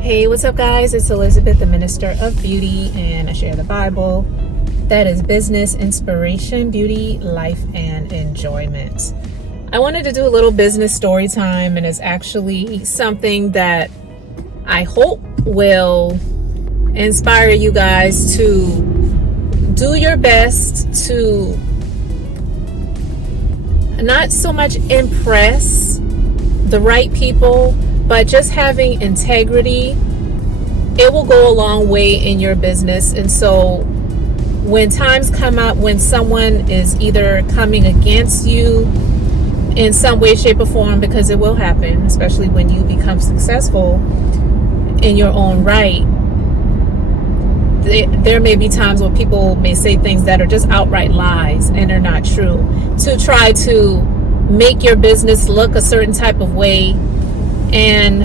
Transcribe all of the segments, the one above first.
Hey, what's up, guys? It's Elizabeth, the Minister of Beauty, and I share the Bible. That is business, inspiration, beauty, life, and enjoyment. I wanted to do a little business story time, and it's actually something that I hope will inspire you guys to do your best to not so much impress the right people, but just having integrity. It will go a long way in your business. And so when times come up when someone is either coming against you in some way, shape, or form, because it will happen, especially when you become successful in your own right, there may be times where people may say things that are just outright lies and are not true, to try to make your business look a certain type of way. And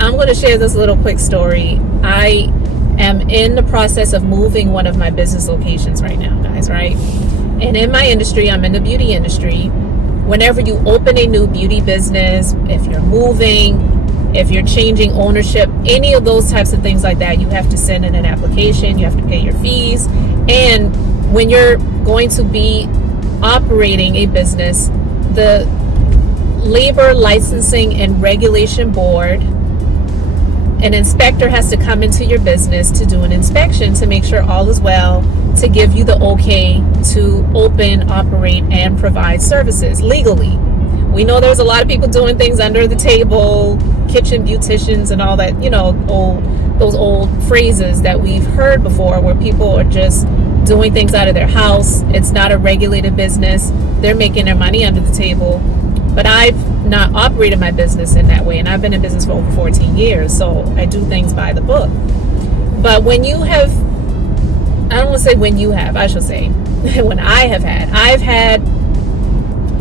I'm going to share this little quick story. I am in the process of moving one of my business locations right now, guys, right? And in my industry, I'm in the beauty industry. Whenever you open a new beauty business, if you're moving, if you're changing ownership, any of those types of things like that, you have to send in an application, you have to pay your fees. And when you're going to be operating a business, the Labor Licensing and Regulation Board, an inspector has to come into your business to do an inspection to make sure all is well, to give you the okay to open, operate, and provide services legally. We know there's a lot of people doing things under the table, kitchen beauticians and all that, those old phrases that we've heard before, where people are just doing things out of their house. It's not a regulated business. They're making their money under the table. But I've not operated my business in that way, and I've been in business for over 14 years, so I do things by the book. But when you have, I don't want to say when you have, I should say when I've had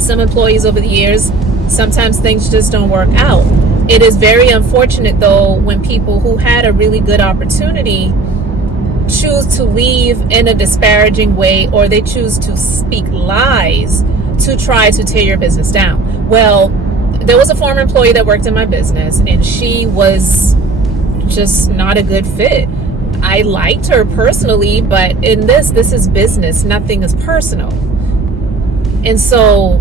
some employees over the years. Sometimes things just don't work out. It is very unfortunate, though, when people who had a really good opportunity choose to leave in a disparaging way, or they choose to speak lies to try to tear your business down. Well, there was a former employee that worked in my business, and she was just not a good fit. I liked her personally, but in this is business. Nothing is personal. And so,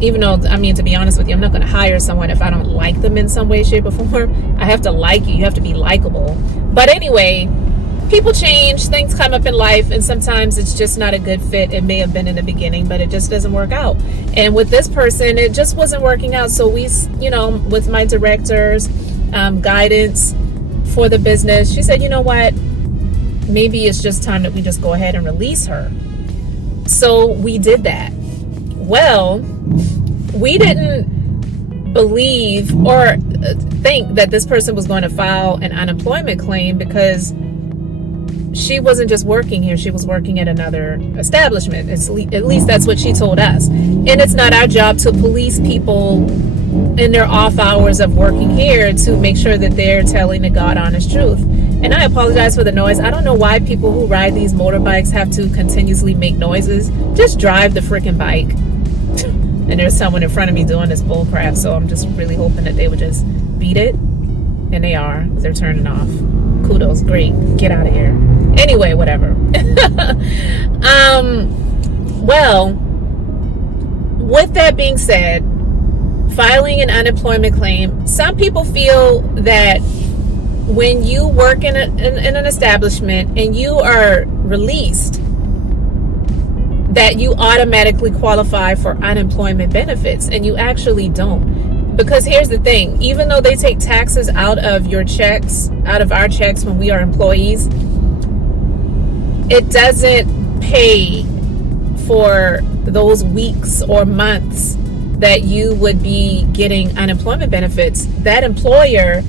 even though, to be honest with you, I'm not going to hire someone if I don't like them in some way, shape, or form. I have to like you. You have to be likable. But anyway, people change, things come up in life, and sometimes it's just not a good fit. It may have been in the beginning, but it just doesn't work out. And with this person, it just wasn't working out. So we, with my director's guidance for the business, she said, you know what, maybe it's just time that we just go ahead and release her. So we did that. Well, we didn't believe or think that this person was going to file an unemployment claim, because she wasn't just working here, she was working at another establishment. At least that's what she told us. And it's not our job to police people in their off hours of working here to make sure that they're telling the God honest truth. And I apologize for the noise. I don't know why people who ride these motorbikes have to continuously make noises. Just drive the freaking bike. And there's someone in front of me doing this bull crap, so I'm just really hoping that they would just beat it. And they are, because they're turning off. Kudos, great, get out of here. Anyway, whatever. Well, with that being said, filing an unemployment claim, some people feel that when you work in an establishment and you are released, that you automatically qualify for unemployment benefits, and you actually don't. Because here's the thing, even though they take taxes out of your checks, out of our checks when we are employees, it doesn't pay for those weeks or months that you would be getting unemployment benefits. That employer's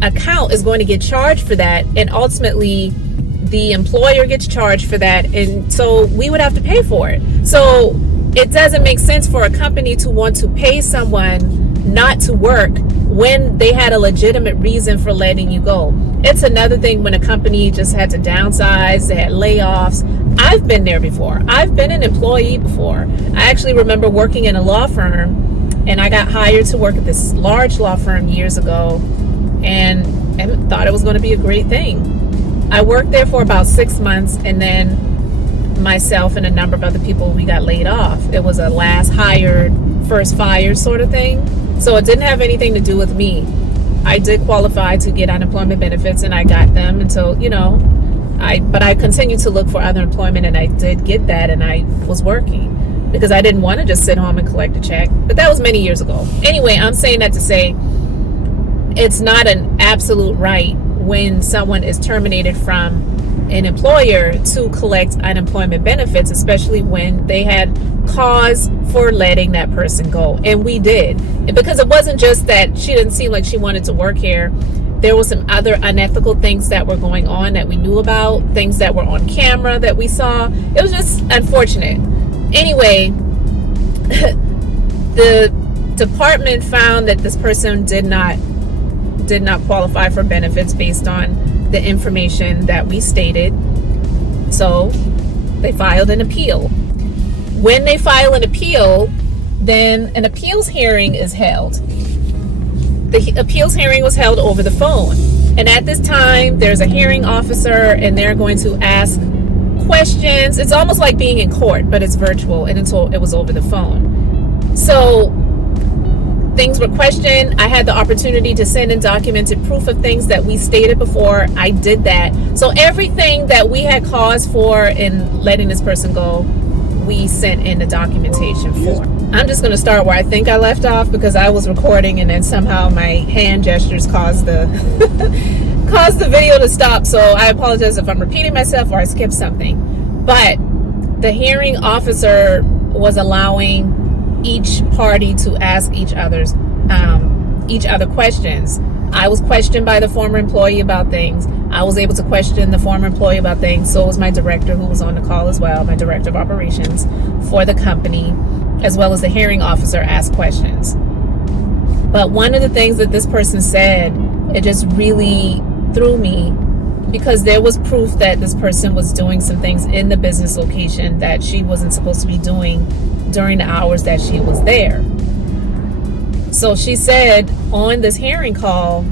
account is going to get charged for that, and ultimately the employer gets charged for that, and so we would have to pay for it. So it doesn't make sense for a company to want to pay someone not to work when they had a legitimate reason for letting you go. It's another thing when a company just had to downsize, they had layoffs. I've been there before. I've been an employee before. I actually remember working in a law firm, and I got hired to work at this large law firm years ago. and thought it was going to be a great thing. I worked there for about 6 months, and then myself and a number of other people, we got laid off. It was a last hired, first fired sort of thing. So it didn't have anything to do with me. I did qualify to get unemployment benefits, and I got them until, but I continued to look for other employment, and I did get that, and I was working because I didn't want to just sit home and collect a check. But that was many years ago. Anyway, I'm saying that to say it's not an absolute right when someone is terminated from an employer to collect unemployment benefits, especially when they had cause for letting that person go. And we did. Because it wasn't just that she didn't seem like she wanted to work here. There were some other unethical things that were going on that we knew about, things that were on camera that we saw. It was just unfortunate. Anyway, the department found that this person did not qualify for benefits based on the information that we stated. So they filed an appeal. When they file an appeal, then an appeals hearing is held. The appeals hearing was held over the phone. And at this time, there's a hearing officer, and they're going to ask questions. It's almost like being in court, but it's virtual, and it was over the phone. So things were questioned. I had the opportunity to send in documented proof of things that we stated before. I did that. So everything that we had cause for in letting this person go, we sent in the documentation for. I'm just going to start where I think I left off, because I was recording and then somehow my hand gestures caused the caused the video to stop. So I apologize if I'm repeating myself or I skipped something. But the hearing officer was allowing each party to ask each other questions. I was questioned by the former employee about things. I was able to question the former employee about things. So was my director, who was on the call as well, my director of operations for the company, as well as the hearing officer asked questions. But one of the things that this person said, it just really threw me, because there was proof that this person was doing some things in the business location that she wasn't supposed to be doing during the hours that she was there. So she said on this hearing call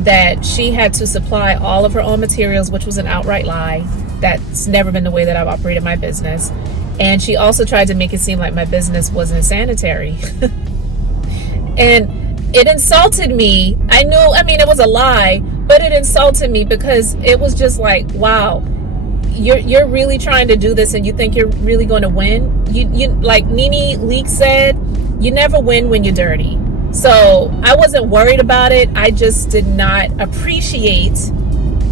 that she had to supply all of her own materials, which was an outright lie. That's never been the way that I've operated my business. And she also tried to make it seem like my business wasn't sanitary. And it insulted me. It was a lie, but it insulted me, because it was just like, wow, you're really trying to do this and you think you're really going to win? You like Nene Leak said, you never win when you're dirty. So I wasn't worried about it. I just did not appreciate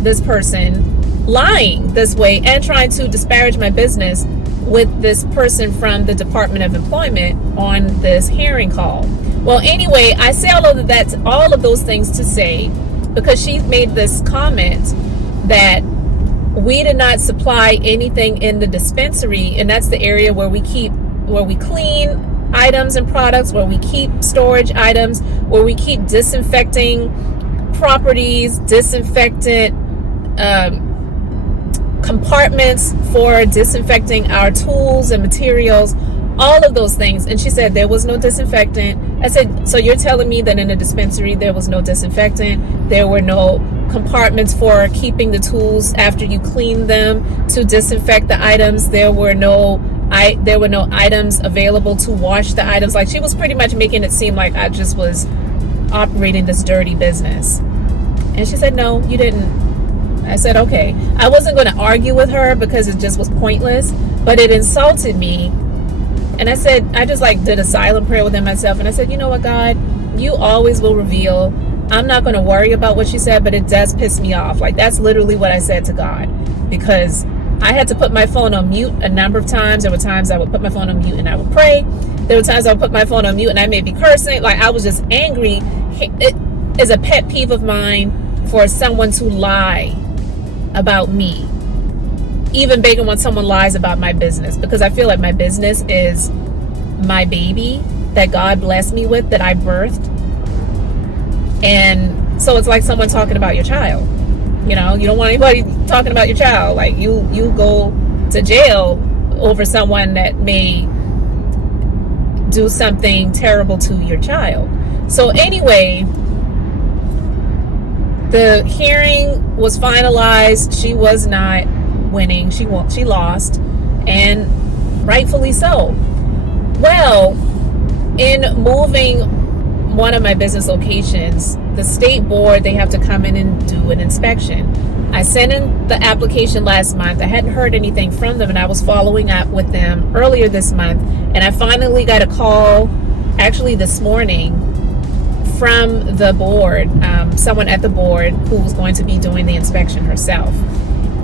this person lying this way and trying to disparage my business with this person from the Department of Employment on this hearing call. Well, anyway, I say all of those things to say, because she made this comment that we did not supply anything in the dispensary, and that's the area where we clean items and products, where we keep storage items, where we keep disinfecting properties, disinfectant compartments for disinfecting our tools and materials, all of those things. And she said there was no disinfectant. I said, so you're telling me that in a dispensary there was no disinfectant, there were no compartments for keeping the tools after you clean them to disinfect the items, there were no items available to wash the items? Like, she was pretty much making it seem like I just was operating this dirty business. And she said, no, you didn't. I said, okay. I wasn't going to argue with her because it just was pointless, but it insulted me. And I said, I just did a silent prayer within myself. And I said, you know what, God, you always will reveal. I'm not going to worry about what she said, but it does piss me off. That's literally what I said to God, because I had to put my phone on mute a number of times. There were times I would put my phone on mute and I would pray. There were times I would put my phone on mute and I may be cursing. I was just angry. It is a pet peeve of mine for someone to lie about me, even bigger when someone lies about my business, because I feel like my business is my baby that God blessed me with, that I birthed. And so it's like someone talking about your child. You don't want anybody talking about your child. You go to jail over someone that may do something terrible to your child. So anyway, The hearing was finalized. She was not winning. She lost, and rightfully so. Well, in moving one of my business locations, the state board, they have to come in and do an inspection. I sent in the application last month. I hadn't heard anything from them, and I was following up with them earlier this month, and I finally got a call actually this morning from the board, someone at the board who was going to be doing the inspection herself.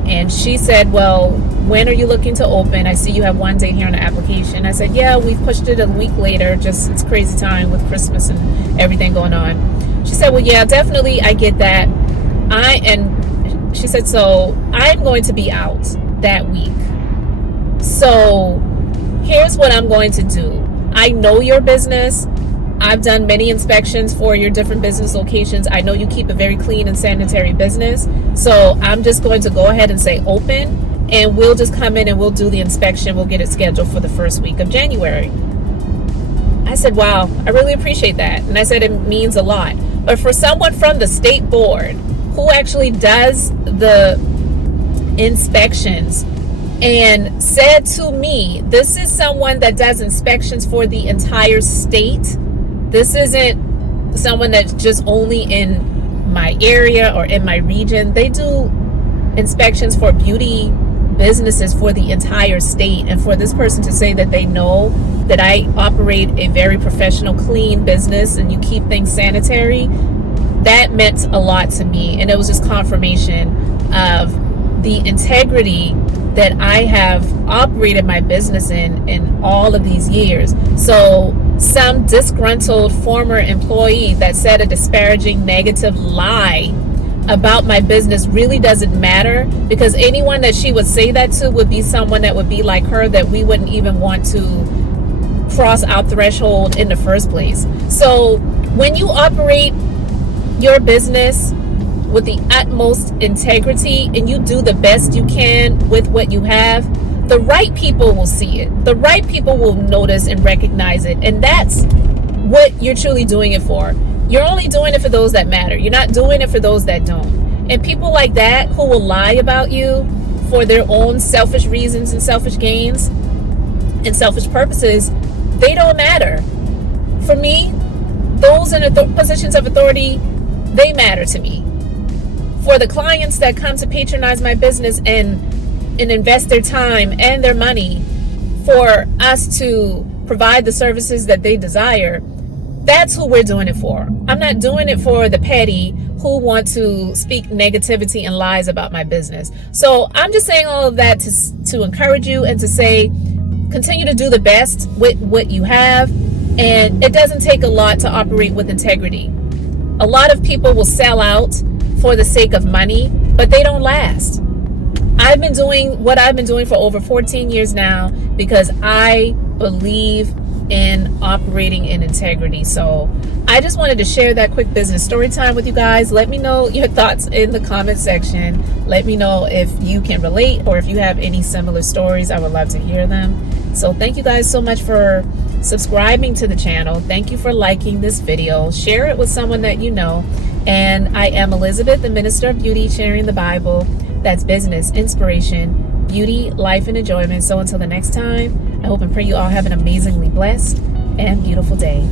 And she said, well, when are you looking to open? I see you have one date here on the application. I said, yeah, we've pushed it a week later. Just it's crazy time with Christmas and everything going on. She said, well, yeah, definitely. I get that. She said, so I'm going to be out that week. So here's what I'm going to do. I know your business. I've done many inspections for your different business locations. I know you keep a very clean and sanitary business. So I'm just going to go ahead and say open, and we'll just come in and we'll do the inspection. We'll get it scheduled for the first week of January. I said, wow, I really appreciate that. And I said, it means a lot. But for someone from the state board who actually does the inspections and said to me, this is someone that does inspections for the entire state. This isn't someone that's just only in my area or in my region. They do inspections for beauty businesses for the entire state. And for this person to say that they know that I operate a very professional, clean business and you keep things sanitary, that meant a lot to me. And it was just confirmation of the integrity that I have operated my business in all of these years. So some disgruntled former employee that said a disparaging negative lie about my business really doesn't matter, because anyone that she would say that to would be someone that would be like her, that we wouldn't even want to cross our threshold in the first place. So when you operate your business with the utmost integrity and you do the best you can with what you have, the right people will see it. The right people will notice and recognize it. And that's what you're truly doing it for. You're only doing it for those that matter. You're not doing it for those that don't. And people like that who will lie about you for their own selfish reasons and selfish gains and selfish purposes, they don't matter. For me, those in positions of authority, they matter to me. For the clients that come to patronize my business and invest their time and their money for us to provide the services that they desire, that's who we're doing it for. I'm not doing it for the petty who want to speak negativity and lies about my business. So I'm just saying all of that to encourage you and to say, continue to do the best with what you have. And it doesn't take a lot to operate with integrity. A lot of people will sell out for the sake of money, but they don't last. I've been doing what I've been doing for over 14 years now because I believe in operating in integrity. So I just wanted to share that quick business story time with you guys. Let me know your thoughts in the comment section. Let me know if you can relate or if you have any similar stories. I would love to hear them. So thank you guys so much for subscribing to the channel. Thank you for liking this video. Share it with someone that you know. And I am Elizabeth, the Minister of Beauty, sharing the Bible. That's business, inspiration, beauty, life, and enjoyment. So until the next time, I hope and pray you all have an amazingly blessed and beautiful day.